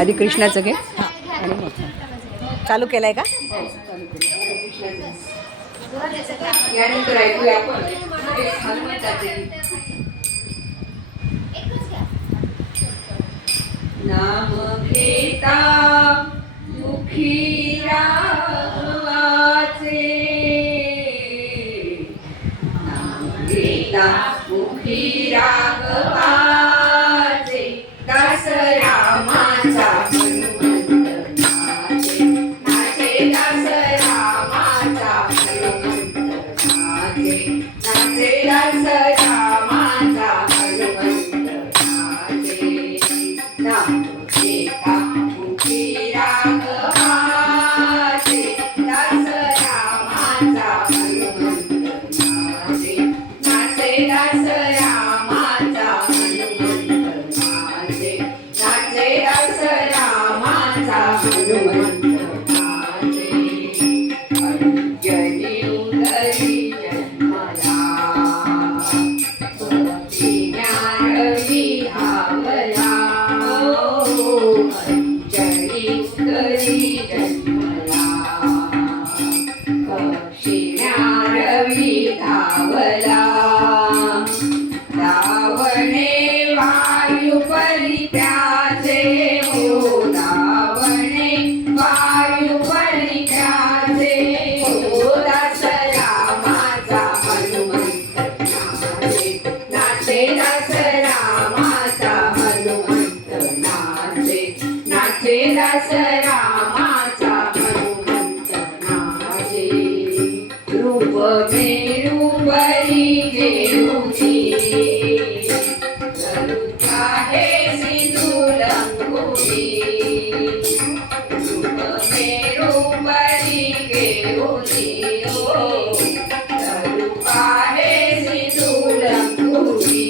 आधी कृष्णाचं घे आणि मोठं चालू केलं आहे का? यानंतर ऐकूया आपण नाम घेता मुखी राघवाचे, नाम घेता मुखी राघवाचे, दास रामाचा हनुमंत नाचे, नाचे दास रामाचा हनुमंत नाचे, नाचे दास रामाचा हनुमंत नाचे. नाम घेता मुखी राघवाचे, दास रामाचा हनुमंत नाचे, नाचे दास रामाचा हनुमंत नाचे, नाचे दास रामाचा हनुमंत नाचे. अंजनी उदरी जन्मला, भक्तिज्ञान विहावला, अंजनी उदरी जन्मला, पक्षिज्ञान विहावला, धावणे वायू परित्याचे, हो धावणे वायू परित्याचे, हो दास रामाचा हनुमंत नाचे, नाचे दास रामाचा हनुमंत नाचे, नाचे दास रामाचा हनुमंत नाचे. रूप मेरू बरी घेऊची, करुता हे सिंधू लंगोटी, रूप मेरू बरी घेऊची, ओ करुता हे सिंधू लंगोटी,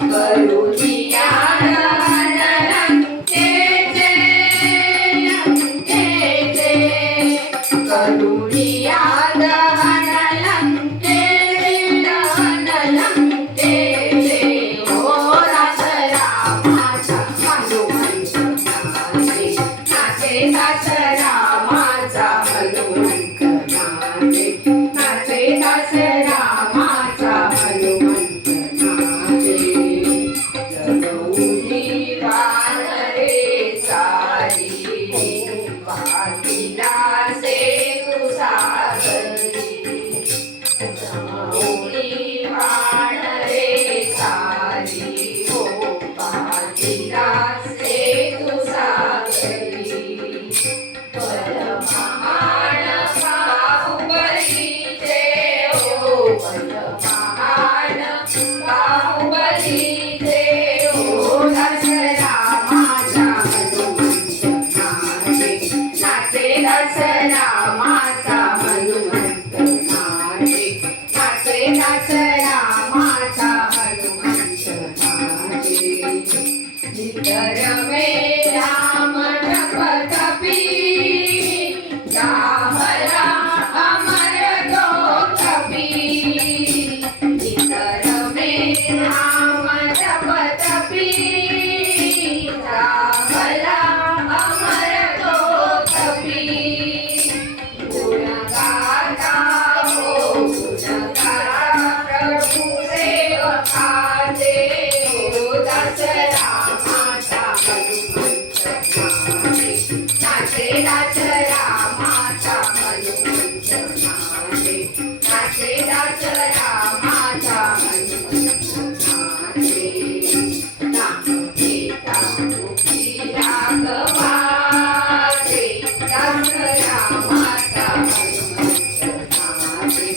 करुणिया लंकेचे, लंकेचे, करुणिया दहन लंकेचे, हो दास रामाचा हनुमंत नाचे, नाचे दास रामाचा हनुमंत नाचे, नाचे दास रामाचा हनुमंत नाचे. जगौनी वानरे सारी, पाटीला से तुसागरी, जगौनी वानरे सारी, हो पाटीला से तुसागरी. परमहान बाहुबलीचे, हो परमहान बाहुबलीचे, हो दास रामाचा हनुमंत नाचे, नाचे दास रामाचा हनुमंत नाचे, नाचे दास रामाचा हनुमंत नाचे. नितर मे राम जपतपी, गावला अमर दोतपी, नितर मे राम जपतपी, गावला अमर दोतपी. गुण गाता हो गुण गाता प्रभु सेवकाचे, हो दास रामाचा हनुमंत नाचे, नाचे दास रामाचा हनुमंत नाचे, नाचे दास रामाचा हनुमंत नाचे. नाम घेता मुखी राघवाचे, दास रामाचा हनुमंत नाचे,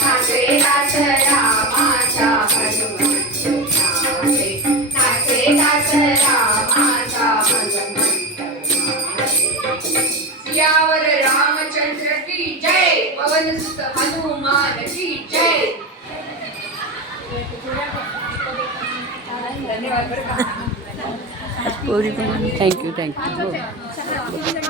नाचे दास रामाचा हनुमंत नाचे, नाचे दास रामाचा हनुमंत नाचे. सियावर रामचंद्र की जय, पवन सुत हनुमान की जय. धन्यवाद. थँक्यू.